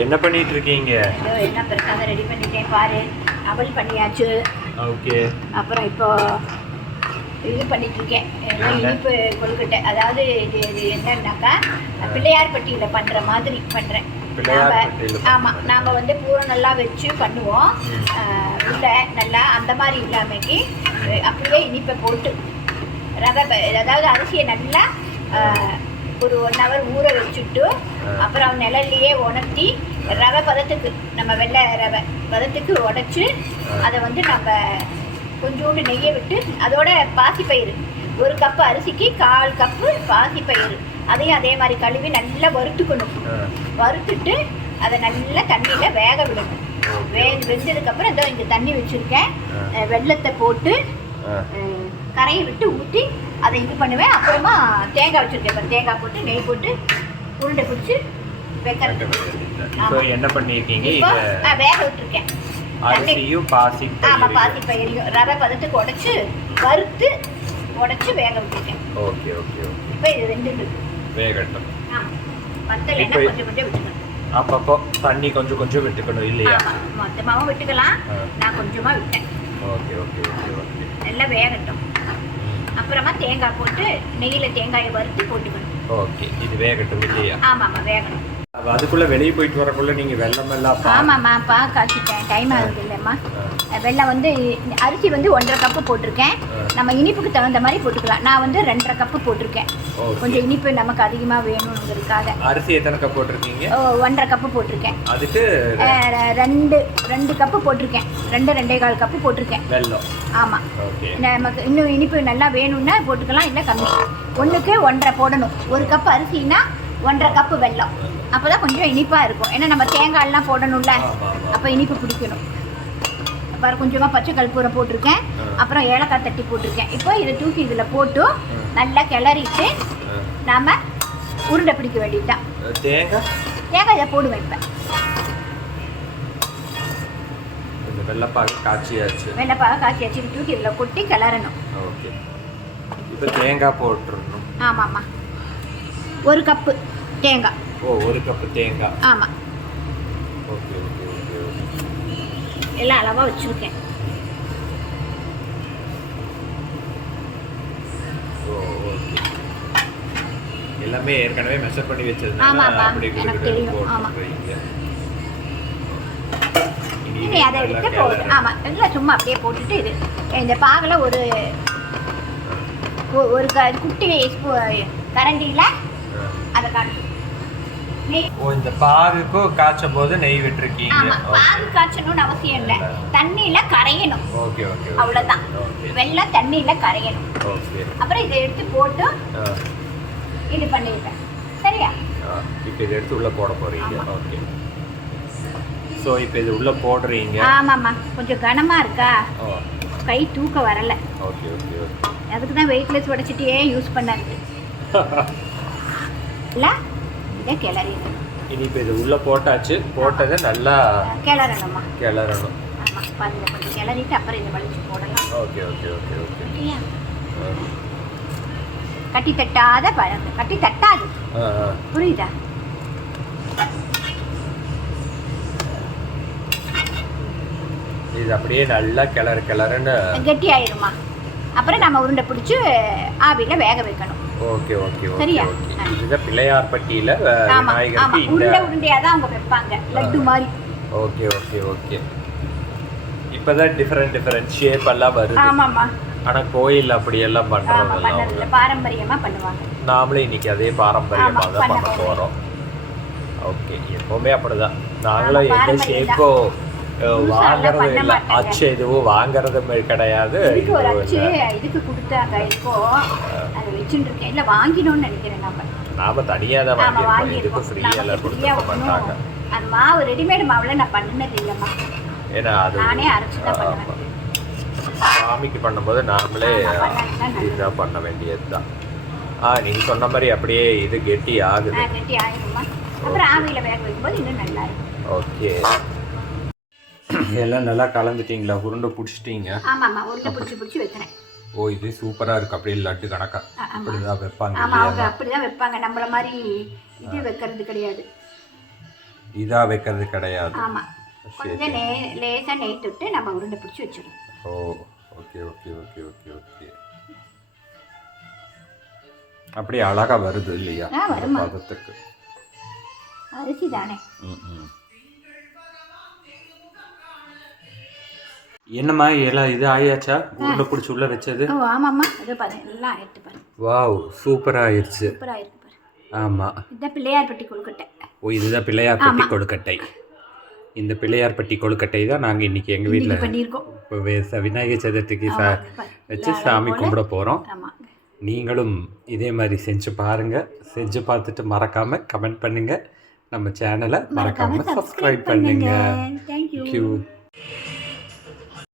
என்ன பண்ணிட்டு இருக்கீங்க? என்ன பிரசாதம் ரெடி பண்ணிட்டேன் பாரு. அவல் பண்ணியாச்சு. ஓகே. அப்புறம் இப்போ இது பண்ணிட்டு இருக்கேன், இனிப்பு கொழுக்கட்டை. அதாவது இது என்னன்னாக்கா பிள்ளையார் பட்டியில் பண்ணுற மாதிரி பண்ணுறேன். ஆமாம், நாம் வந்து பூரம் நல்லா வச்சு பண்ணுவோம். உள்ள நல்லா அந்த மாதிரி இல்லாமைக்கு அப்படியே இனிப்பை போட்டு ரவை, அதாவது அரிசியை நல்லா ஒரு 1 hour ஊற வச்சுட்டு அப்புறம் நிழல்லையே உணர்த்தி ரவை பதத்துக்கு, நம்ம வெள்ளை ரவை பதத்துக்கு உடைச்சி அதை வந்து நம்ம கொஞ்சோண்டு நெய்யை விட்டு அதோட பாசிப்பயிறு 1 கப்பு அரிசிக்கு 1/4 கப்பு பாசிப்பயிறு அதையும் அதே மாதிரி கழுவி நல்லா வறுத்துக்கணும். வறுத்துட்டு அதை நல்லா தண்ணியில் வேக விடணும். வெந்ததுக்கப்புறம் இதோ இங்கே தண்ணி வச்சுருக்கேன். வெல்லத்தை போட்டு கரையை விட்டு ஊற்றி அதை இது பண்ணுவேன். அப்புறமா தேங்காய் வச்சுருக்கேன். இப்போ தேங்காய் போட்டு நெய் போட்டு உருண்டை பிடிச்சி வைக்கிறது. என்ன பண்ணியிருக்கீங்க? வேக விட்டுருக்கேன். ஆமாம், பாசிப்பயிரையும் ரவை பதத்துக்கு உடைச்சு வறுத்து உடைச்சு வேக விட்டுருக்கேன். Okay okay okay. இப்போ இது வெந்துட்டு வேகட்டும். பத்தலைன்னா கொஞ்சம் கொஞ்சம் விட்டுக்கணும். அப்பப்போ தண்ணி கொஞ்சம் கொஞ்சம் விட்டுக்கணும் இல்லையா? மொத்தமாகவும் விட்டுக்கலாம், நான் கொஞ்சமாக விட்டேன். Okay okay okay okay. நல்லா வேகட்டும். அப்புறமா தேங்காய் போட்டு நெய்யில் தேங்காயை வறுத்து போட்டுக்கணும். ஓகே, இது வேகட்டும் இல்லையா? ஆமாம் வேகணும். அதுக்குள்ளே வெளியே போயிட்டு வரக்குள்ள நீங்கள் வெள்ளம் எல்லாம்? ஆமாம்மா, காய்ச்சிட்டேன். டைம் ஆகுது இல்லைம்மா. வெள்ளம் வந்து அரிசி வந்து 1.5 கப்பு போட்டிருக்கேன். நம்ம இனிப்புக்கு தகுந்த மாதிரி போட்டுக்கலாம். நான் வந்து 2.5 கப்பு போட்டிருக்கேன். கொஞ்சம் இனிப்பு நமக்கு அதிகமாக வேணுங்கிறதுக்காக. அரிசி எத்தனை கப் போட்டிருக்கீங்க? 1.5 கப்பு போட்டிருக்கேன். அதுக்கு 2 கப்பு போட்டிருக்கேன். 2.25 கப்பு போட்டிருக்கேன் வெல்லம். ஆமாம், நமக்கு இன்னும் இனிப்பு நல்லா வேணும்னா போட்டுக்கலாம், இல்லை கம்மி. 1க்கு 1.5 போடணும். 1 கப்பு அரிசினா 1.5 கப்பு வெல்லம். அப்போ தான் கொஞ்சம் இனிப்பாக இருக்கும். ஏன்னா நம்ம தேங்காயெல்லாம் போடணும்ல, அப்போ இனிப்பு பிடிக்கணும். அப்புறம் கொஞ்சமாக பச்சை கற்பூரம் போட்டிருக்கேன். அப்புறம் ஏலக்காய் தட்டி போட்டிருக்கேன். இப்போ இதை தூக்கி இதில் போட்டு நல்லா கிளறிட்டு நாம் உருண்டை பிடிக்க வேண்டியது தான். தேங்காய் இதை போடுவேன். இப்போ வெள்ளைப்பாக காய்ச்சியாச்சு. தூக்கி இதில் கொட்டி கிளறணும். ஓகே, இப்போ தேங்காய் போட்டுருணும். ஆமாம்மா, 1 கப்பு தேங்காய். 1 கப்பு தேங்காய். ஆமாம். Okay okay okay okay. எல்லாம் அளவாக வச்சுருக்கேன். ஓகே, எல்லாமே ஏற்கனவே மெஷர் பண்ணி வச்சதுனால எனக்கு தெரியும். ஆமாம், இனி அதை எடுத்து போட்டு ஆமாம் இல்லை சும்மா அப்படியே போட்டுட்டு இது இந்த பாகில் ஒரு குட்டி கரண்டியில் அதை காட்டு. இந்த பாகுக்கு காய்ச்சும் போது நெய் விட்டுருக்கீங்க? ஆமா, பாகு காய்ச்சணும்னு அவசியம் இல்லை, தண்ணியில கரையணும். ஓகே ஓகே, அவ்வளவுதான். வெல்லம் தண்ணியில கரையணும். ஓகே. அப்புறம் இதை எடுத்து போட்டு இது பண்ணிடுறேன். சரியா? இப்போ இதை எடுத்து உள்ள போட போறீங்க. ஓகே. ஸோ இப்போ இது உள்ள போடுறீங்க. ஆமாம்மா, கொஞ்சம் கனமா இருக்கா, கை தூக்க வரல. Okay okay okay. அதுக்கு தான் வெயிட்லெஸ் உடைச்சிட்டே யூஸ் பண்ணாரு. இல்லை இதை கிளறிடணும். இனி இப்போ இது உள்ள போட்டாச்சு. போட்டதை நல்லா கிளறணுமா? கிளறணும். ஆமாம், பாருங்க, கொஞ்சம் கிளறிட்டு அப்புறம் இதை வலிச்சு போடலாம். Okay okay okay okay. கட்டி தட்டாத பழங்க, கட்டி தட்டாது. புரியுதா? இது அப்படியே நல்லா கிளறுன்னு கெட்டி ஆயிருமா. அப்புறம் நம்ம உருண்டை பிடிச்சி ஆவியில் வேக வைக்கணும். Okay okay okay. சரியா? இது பிள்ளையார்பட்டியில விநாயகருக்கு இந்த உருண்டையா தான் அவங்க வைப்பாங்க, லட்டு மாதிரி. Okay okay okay. இப்பதான் டிஃபரண்ட் ஷேப் எல்லாம் வருது. ஆமாம்மா. ஆனா கோயில் அப்படி எல்லாம் பண்றதில்ல, பாரம்பரியமா பண்ணுவாங்க. நாமளே இன்னைக்கு அதே பாரம்பரியமா தான் பண்ண போறோம். ஓகே, எப்பவுமே அப்படிதான். நாங்களும் எந்த ஷேப்போ வாங்குறது இல்லை, அச்சு எதுவும் வாங்குறது கிடையாது. இதுக்கு கொடுத்தாங்க, இப்போ அதை வச்சுட்டு இருக்கேன். இல்லை வாங்கினோம்னு நினைக்கிறேன். நாம தனியாக தான் வாங்கியிருக்கோம். இதுக்கு ஃப்ரீயாக கொடுக்க மாட்டாங்க. அந்த மாவு ரெடிமேட் மாவில் நான் பண்ணது இல்லைம்மா. ஏன்னா அது நானே அரைச்சி தான் பண்ணுவேன். சாமிக்கு பண்ணும்போது நாமளே இதுதான் பண்ண வேண்டியது தான். நீங்கள் சொன்ன மாதிரி அப்படியே இது கெட்டி ஆகுது. கெட்டி ஆகிடுமா. அப்புறம் ஆவியில் வேக வைக்கும்போது இன்னும் நல்லா இருக்கும். ஓகே, எல்லாம் நல்லா கலந்துட்டீங்களா? உருண்டை பிடிச்சிட்டீங்க? ஆமாம்மா, உருண்டை பிடிச்சி வைக்கிறேன். ஓ, இது சூப்பராக இருக்குது. அப்படியே லட்டு கணக்கா அப்படிதான் வைப்பாங்க. ஆமாம், அவங்க அப்படி தான் வைப்பாங்க. நம்மள மாதிரி இது வைக்கிறது கிடையாது. இதாக வைக்கிறது கிடையாது. ஆமாம், கொஞ்சம் லேசாக நெய் தொட்டு நம்ம உருண்டை பிடிச்சி வச்சிடணும். ஓ okay okay okay okay okay. அப்படியே அழகாக வருது இல்லையா பதத்துக்கு? அரிசி தானே. என்னம்மா எல்லாம் இது ஆயாச்சா? உருண்டை பிடிச்சி உள்ள வச்சது? ஓ ஆமாம்மா, அது பாரு எல்லாம் ஆயிட்டு பாரு. வாவ், சூப்பராக ஆயிடுச்சு. சூப்பராக இருக்கு பாரு. ஆமாம், இதுதான் பிள்ளையார்பட்டி கொழுக்கட்டை. ஓ இதுதான் பிள்ளையார்பட்டி கொழுக்கட்டை. இந்த பிள்ளையார்பட்டி கொழுக்கட்டை தான் நாங்கள் இன்றைக்கி எங்கள் வீட்டில் பண்ணியிருக்கோம். இப்போ விநாயகர் சதுர்த்திக்கு வச்சு சாமி கும்பிட போகிறோம். ஆமாம், நீங்களும் இதே மாதிரி செஞ்சு பாருங்கள். செஞ்சு பார்த்துட்டு மறக்காமல் கமெண்ட் பண்ணுங்கள். நம்ம சேனலை மறக்காமல் சப்ஸ்கிரைப் பண்ணுங்கள். தேங்க்யூ.